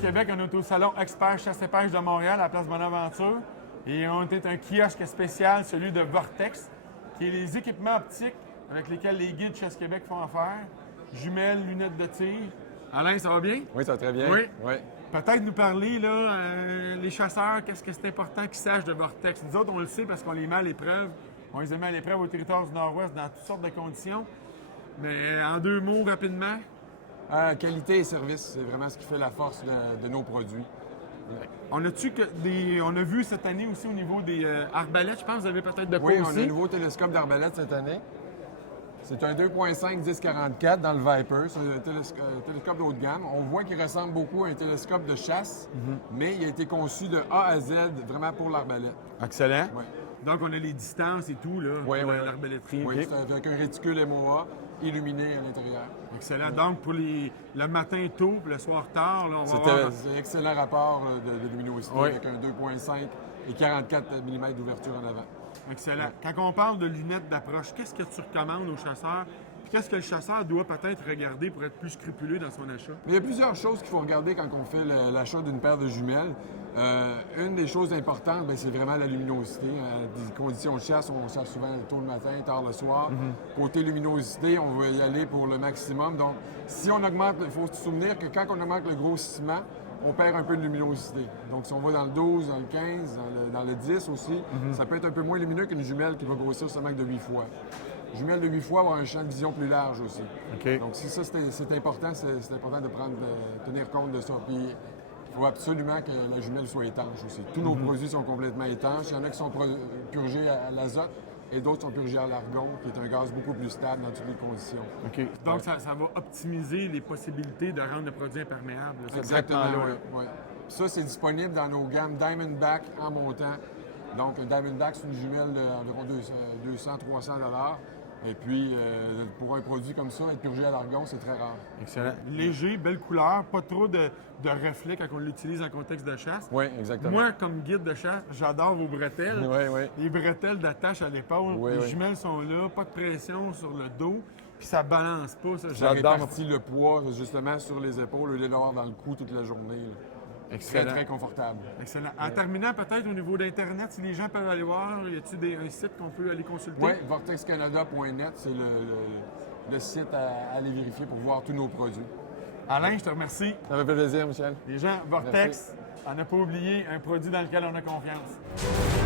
Québec, on est au salon Expert Chasse et Pêche de Montréal, à la place Bonaventure. Et on est un kiosque spécial, celui de Vortex, qui est les équipements optiques avec lesquels les guides Chasse Québec font affaire. Jumelles, lunettes de tir. Alain, ça va bien? Oui, ça va très bien. Oui. Oui. Peut-être nous parler, là, les chasseurs, qu'est-ce que c'est important qu'ils sachent de Vortex? Nous autres, on le sait parce qu'on les met à l'épreuve. On les a mis à l'épreuve au territoire du Nord-Ouest dans toutes sortes de conditions. Mais en 2 mots, rapidement. Qualité et service, c'est vraiment ce qui fait la force de nos produits. On a vu cette année aussi au niveau des arbalètes, je pense que vous avez peut-être de quoi Oui, on aussi. a un nouveau télescope d'arbalète cette année. C'est un 2.5 1044 dans le Viper. C'est un télescope de haut de gamme. On voit qu'il ressemble beaucoup à un télescope de chasse, mais il a été conçu de A à Z vraiment pour l'arbalète. Excellent. Oui. Donc, on a les distances et tout, là, Oui, pour oui. l'arbalétrie. Oui, OK. c'est avec un réticule MOA illuminé à l'intérieur. Excellent. Donc, pour le matin tôt puis le soir tard, là, on va avoir... C'est un excellent rapport de luminosité Oui. avec un 2.5 et 44 mm d'ouverture en avant. Excellent. Quand on parle de lunettes d'approche, qu'est-ce que tu recommandes aux chasseurs? Puis qu'est-ce que le chasseur doit peut-être regarder pour être plus scrupuleux dans son achat? Il y a plusieurs choses qu'il faut regarder quand on fait l'achat d'une paire de jumelles. Une des choses importantes, bien, c'est vraiment la luminosité. Des conditions de chasse, on chasse souvent tôt le matin, tard le soir. Côté luminosité, on va y aller pour le maximum. Donc, si on augmente, il faut se souvenir que quand on augmente le grossissement, on perd un peu de luminosité. Donc, si on va dans le 12, dans le 15, dans le 10 aussi, ça peut être un peu moins lumineux qu'une jumelle qui va grossir seulement que de 8 fois. Une jumelle de 8 fois va avoir un champ de vision plus large aussi. OK. Donc, si ça, c'est important, c'est important de tenir compte de ça. Puis, il faut absolument que la jumelle soit étanche aussi. Tous nos produits sont complètement étanches. Il y en a qui sont purgés à l'azote et d'autres sont purgés à l'argon, qui est un gaz beaucoup plus stable dans toutes les conditions. OK. Donc, ça va optimiser les possibilités de rendre le produit imperméable. Là, ce Exactement, traitement-là. oui. Ça, c'est disponible dans nos gammes Diamondback en montant. Donc, un Diamondback, c'est une jumelle d'environ 200-300 $. Et puis, pour un produit comme ça, être purgé à l'argon, c'est très rare. Excellent. Léger, belle couleur, pas trop de reflets quand on l'utilise en contexte de chasse. Oui, exactement. Moi, comme guide de chasse, j'adore vos bretelles. Oui, oui. Les bretelles d'attache à l'épaule, Oui, les oui. jumelles sont là, pas de pression sur le dos, puis ça balance pas. Ça, Ça j'adore. répartit le poids, justement, sur les épaules, au lieu de l'avoir dans le cou toute la journée. Là. Très, Excellent. très confortable. Excellent. En terminant, peut-être au niveau d'Internet, si les gens peuvent aller voir, y a-t-il un site qu'on peut aller consulter? Oui, vortexcanada.net, c'est le site à aller vérifier pour voir tous nos produits. Alain, je te remercie. Ça me fait plaisir, Michel. Les gens, Vortex, on n'a pas oublié un produit dans lequel on a confiance.